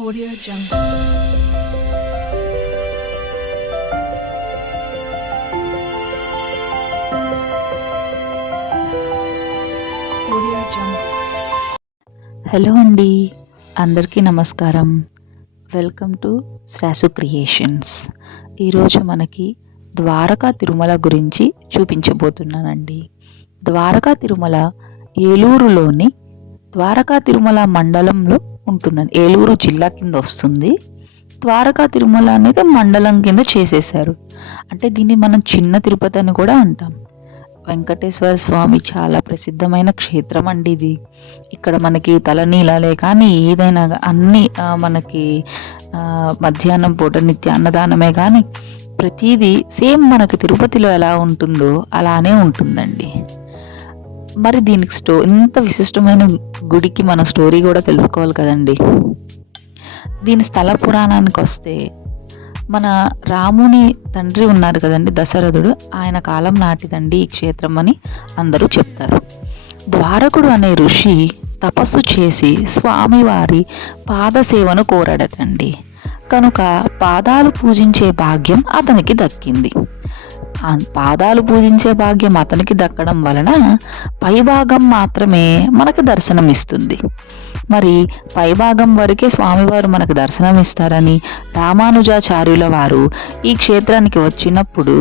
Audio Jungle. Audio Jungle. Hello అండి, అందరికీ నమస్కారం. Welcome to Srasu creations. ఈరోజు మనకి ద్వారకా తిరుమల గురించి చూపించబోతున్నానండి. ద్వారకా తిరుమల ఏలూరులోని ద్వారకా తిరుమల మండలంలో ఉంటుందండి. ఏలూరు జిల్లా కింద వస్తుంది. ద్వారకా తిరుమల అనేది మండలం కింద చేసేసారు. అంటే దీన్ని మనం చిన్న తిరుపతి అని కూడా అంటాం. వెంకటేశ్వర స్వామి చాలా ప్రసిద్ధమైన క్షేత్రం అండి ఇది. ఇక్కడ మనకి తలనీలాలే కానీ ఏదైనా అన్నీ మనకి మధ్యాహ్నం పూట నిత్య అన్నదానమే కానీ ప్రతిదీ సేమ్ మనకి తిరుపతిలో ఎలా ఉంటుందో అలానే ఉంటుందండి. మరి దీనికి ఇంత విశిష్టమైన గుడికి మన స్టోరీ కూడా తెలుసుకోవాలి కదండి. దీని స్థల పురాణానికి వస్తే మన రాముని తండ్రి ఉన్నారు కదండి, దశరథుడు, ఆయన కాలం నాటిదండి ఈ క్షేత్రం అని అందరూ చెప్తారు. ద్వారకుడు అనే ఋషి తపస్సు చేసి స్వామివారి పాదసేవను కోరాడటండి. కనుక పాదాలు పూజించే భాగ్యం అతనికి దక్కింది. పాదాలు పూజించే భాగ్యం అతనికి దక్కడం వలన పైభాగం మాత్రమే మనకు దర్శనమిస్తుంది. మరి పైభాగం వరకే స్వామివారు మనకు దర్శనమిస్తారని రామానుజాచార్యుల వారు ఈ క్షేత్రానికి వచ్చినప్పుడు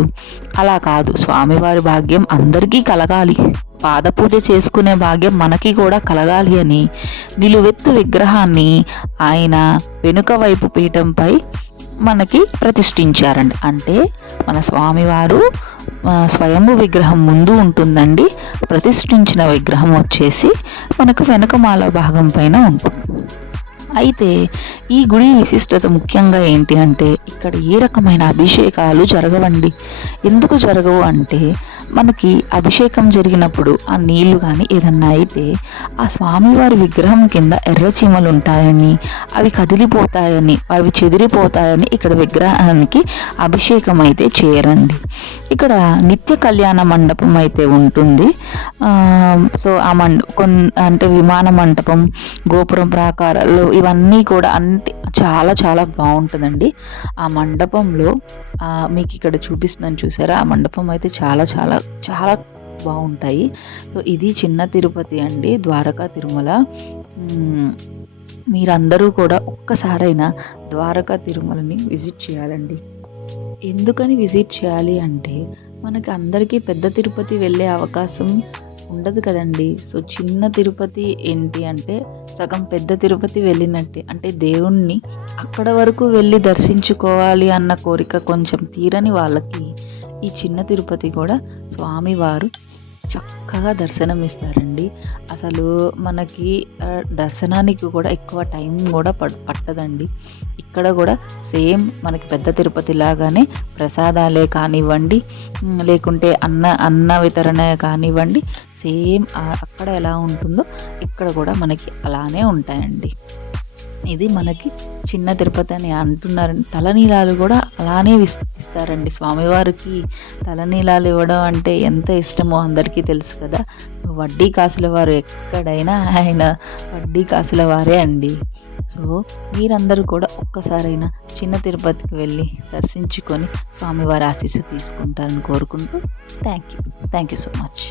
అలా కాదు, స్వామివారి భాగ్యం అందరికీ కలగాలి, పాదపూజ చేసుకునే భాగ్యం మనకి కూడా కలగాలి అని నిలువెత్తు విగ్రహాన్ని ఆయన వెనుక వైపు పీఠంపై మనకి ప్రతిష్ఠించారండి. అంటే మన స్వామివారు స్వయంభు విగ్రహం ముందు ఉంటుందండి, ప్రతిష్ఠించిన విగ్రహం వచ్చేసి మనకు వెనుకమాల భాగం పైన ఉంటుంది. అయితే ఈ గుడి విశిష్టత ముఖ్యంగా ఏంటి అంటే ఇక్కడ ఏ రకమైన అభిషేకాలు జరగవండి. ఎందుకు జరగవు అంటే మనకి అభిషేకం జరిగినప్పుడు ఆ నీళ్లు కానీ ఏదన్నా అయితే ఆ స్వామివారి విగ్రహం కింద ఎర్రచీమలు ఉంటాయని, అవి కదిలిపోతాయని, అవి చెదిరిపోతాయని ఇక్కడ విగ్రహానికి అభిషేకం అయితే చేయరండి. ఇక్కడ నిత్య కళ్యాణ మండపం అయితే ఉంటుంది. సో ఆ అంటే విమాన మంటపం, గోపురం ప్రాకారాలు ఇవన్నీ కూడా అంటే చాలా చాలా బాగుంటుందండి. ఆ మండపంలో మీకు ఇక్కడ చూపిస్తున్నాను చూసారా, ఆ మండపం అయితే చాలా చాలా చాలా బాగుంటాయి. సో ఇది చిన్న తిరుపతి అండి, ద్వారకా తిరుమల. మీరందరూ కూడా ఒక్కసారైనా ద్వారకా తిరుమలని విజిట్ చేయాలండి. ఎందుకని విజిట్ చేయాలి అంటే మనకి అందరికీ పెద్ద తిరుపతి వెళ్ళే అవకాశం ఉండదు కదండి. సో చిన్న తిరుపతి ఏంటి అంటే సగం పెద్ద తిరుపతి వెళ్ళినట్టే. అంటే దేవుణ్ణి అక్కడ వరకు వెళ్ళి దర్శించుకోవాలి అన్న కోరిక కొంచెం తీరని వాళ్ళకి ఈ చిన్న తిరుపతి కూడా స్వామివారు చక్కగా దర్శనం ఇస్తారండి. అసలు మనకి దర్శనానికి కూడా ఎక్కువ టైం కూడా పట్టదండి. ఇక్కడ కూడా సేమ్ మనకి పెద్ద తిరుపతి లాగానే ప్రసాదాలే కానివ్వండి, లేకుంటే అన్న వితరణ కానివ్వండి, సేమ్ అక్కడ ఎలా ఉంటుందో ఇక్కడ కూడా మనకి అలానే ఉంటాయండి. ఇది మనకి చిన్న తిరుపతి అని అంటున్నారు. తలనీలాలు కూడా అలానే ఇస్తారండి. స్వామివారికి తలనీలాలు ఇవ్వడం అంటే ఎంత ఇష్టమో అందరికీ తెలుసు కదా. వడ్డీ కాసుల వారు ఎక్కడైనా ఆయన వడ్డీ కాసుల వారే అండి. సో మీరందరూ కూడా ఒక్కసారైనా చిన్న తిరుపతికి వెళ్ళి దర్శించుకొని స్వామివారి ఆశీస్సు తీసుకుంటారని కోరుకుంటూ థ్యాంక్ యూ సో మచ్.